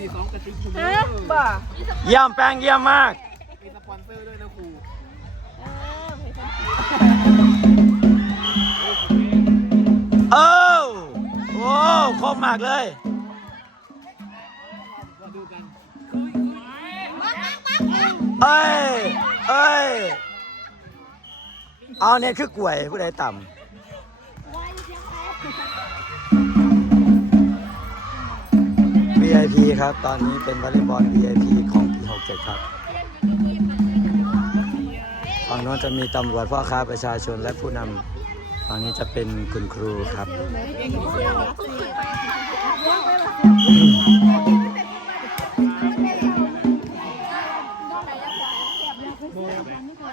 ดีสองกระติกคุณฮะบ่เยี่ยมแป้งเยี่ยมมาก มีสปอนเซอร์ด้วยนะครูเออไม่ต้องเออโอ้คมมากเลยมาดูกันเอ้ย เอ้ย เอาเนี่ยคือกล้วยผู้ใดต่ำ ครับ ตอนนี้เป็นวอลเลย์บอล VIP ของปี 67 ครับฝั่งโน้นจะมีตำรวจพ่อค้าประชาชนและผู้นำฝั่งนี้จะเป็นคุณครูครับ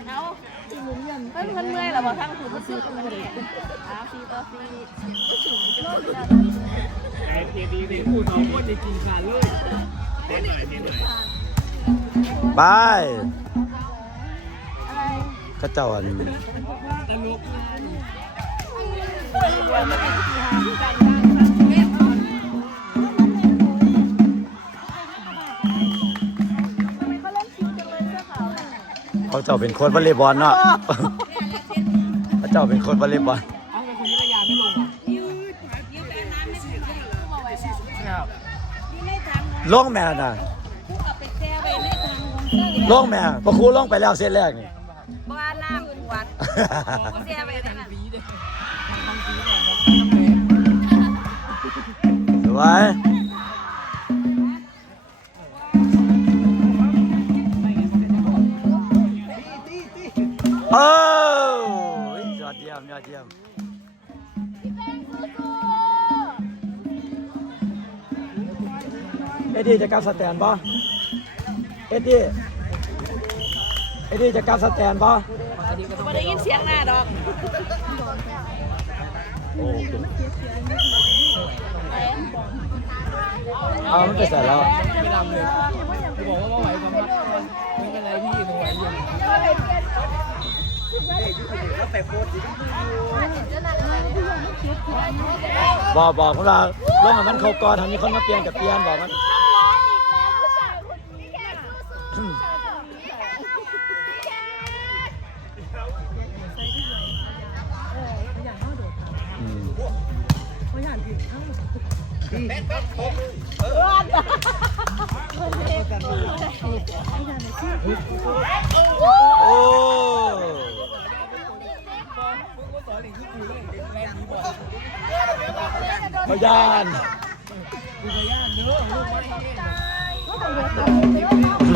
เอาเพิ่นเพิ่นเมื่อยแล้วบ่ทั้งผู้บ่ซื้อมันนี่อ้าวฟรีต่อฟรี ไอ้เพียดีนี่ครูสองคนจะกินขาดเลยเต้นหน่อยเต้นหน่อยไปก็เจ้าอันตลกเขาเจ้าเป็นโค้ชวอลเลย์บอลเนาะเขาเจ้าเป็นโค้ชวอลเลย์บอล ลงแม่น่ะลงแม่พอครูลงไปแล้วเส้นแรกนี่บ่น้ำขวดเสียไปนั่นน่ะดีเด้สวยโอ้ย อ็ดดี้จะกลับสแตนป่ะเอ็ดดี้เอ็ดดี้จะกลับสแตนป่ะบ่ได้ยินเสียงหน้าดอกโอ้เป็นเอามันไปใส่แล้วไม่ลำเลยจะบอกว่าว่าไหวความรักไม่เป็นไรพี่หนูไหวยังบอกบอกของเราลงให้มันเขาก่อนทำนี้คนมาเปลี่ยนกับเปลี่ยนบอกมัน อืมโอ้พยานเนอะ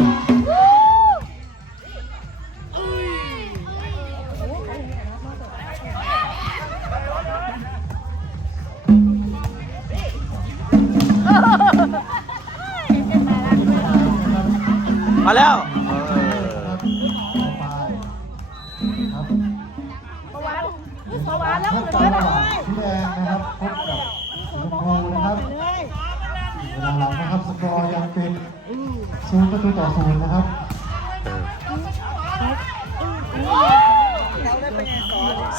มาแล้วเพราะว่าเพราะว่าแล้วท่านมันเลยระหว่างพี่แดงนะครับพบกับสีชมพูนะครับเวลาหลังนะครับสกอร์ยังเป็นศูนย์ประตูต่อศูนย์นะครับ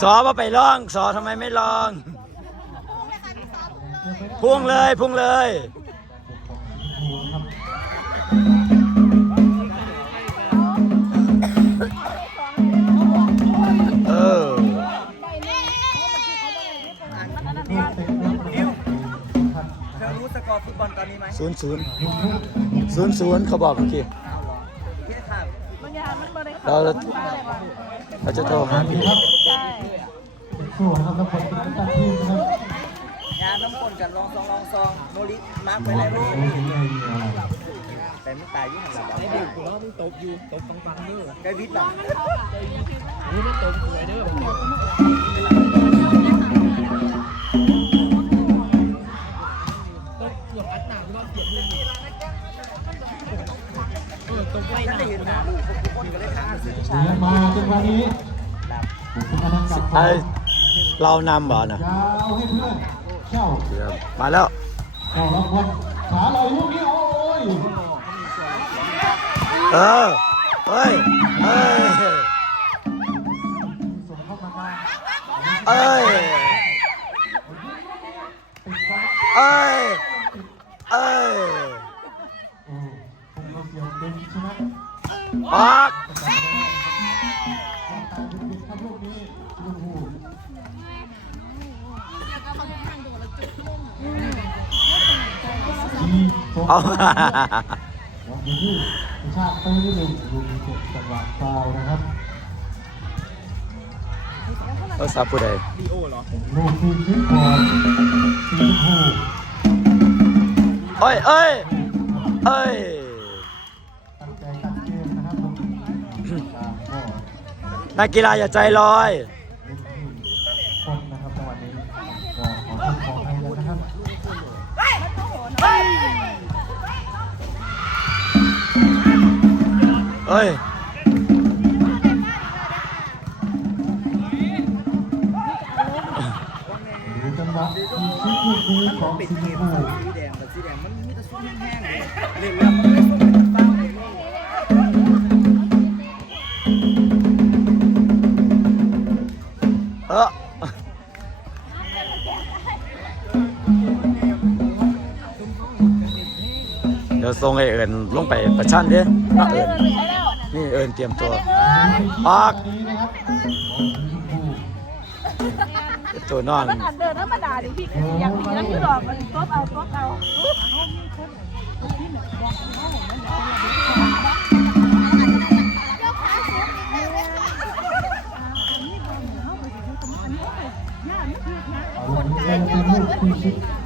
สอมาไปลองสอทำไมไม่ลองพุ่งเลยพุ่งเลย รู้สกอร์ฟุตบอลตอนนี้ไหมศูนย์ศูนย์ศูนย์ศูนย์เขาบอกเมื่อกี้เพี่ถามมันยานมันบ่ได้เราเราจะโทรหาพี่ใช่เป็นสู้นะครับแล้วผลเป็นกัปตันทีมนะครับยาน้ำปนกันลองซองลองซองโนริมาร์กไปแล้ววันนี้แต่ไม่ตายยิ่งหลับไอ้เด็กกูว่ามึงตบอยู่ตบฟังฟังเด้อไกวิทย์ล่ะนี่มันตบสวยเด้อ ไอเรานำบ่นะยาวให้เพื่อนเจ้ามาแล้วเจ้ารับวันขาลอยลูกนี้โอ้ยเออเฮ้ยเฮ้ยส่งเข้ามาได้เอ้ยติดฟ้าเอ้ยเอ้ยดึงชนะออก เอายังอยู่ที่ประชาติตื้อหนึ่งลูกเจ็ดจังหวะฟาวนะครับโทรศัพท์ผู้ใดลูกที่คิดก่อนสีชมพูเอ้ยเอ้ยเอ้ยตั้งใจตัดเกมนะครับผมก็นักกีฬาอย่าใจลอย เอ้ยจังหวะที่ลูกนี้ของเป็นเกมสีแดงกับสีแดงมันมีแต่ซุ้มแห้งๆเล่นแล้วมันไม่ซุ้มเป็นฟ้าเลยเออเดี๋ยวส่งให้เอิญลงไปประชันเด้อมาเอิญ นี่เอิญเตรียมตัว ออกนี้นะครับของสีชมพูตัวนอนมันอันเดินธรรมดาดิพี่อยากมีน้ำยืดออกมันตบเอาตบเอาเอาลูกนี้เล่นเป็น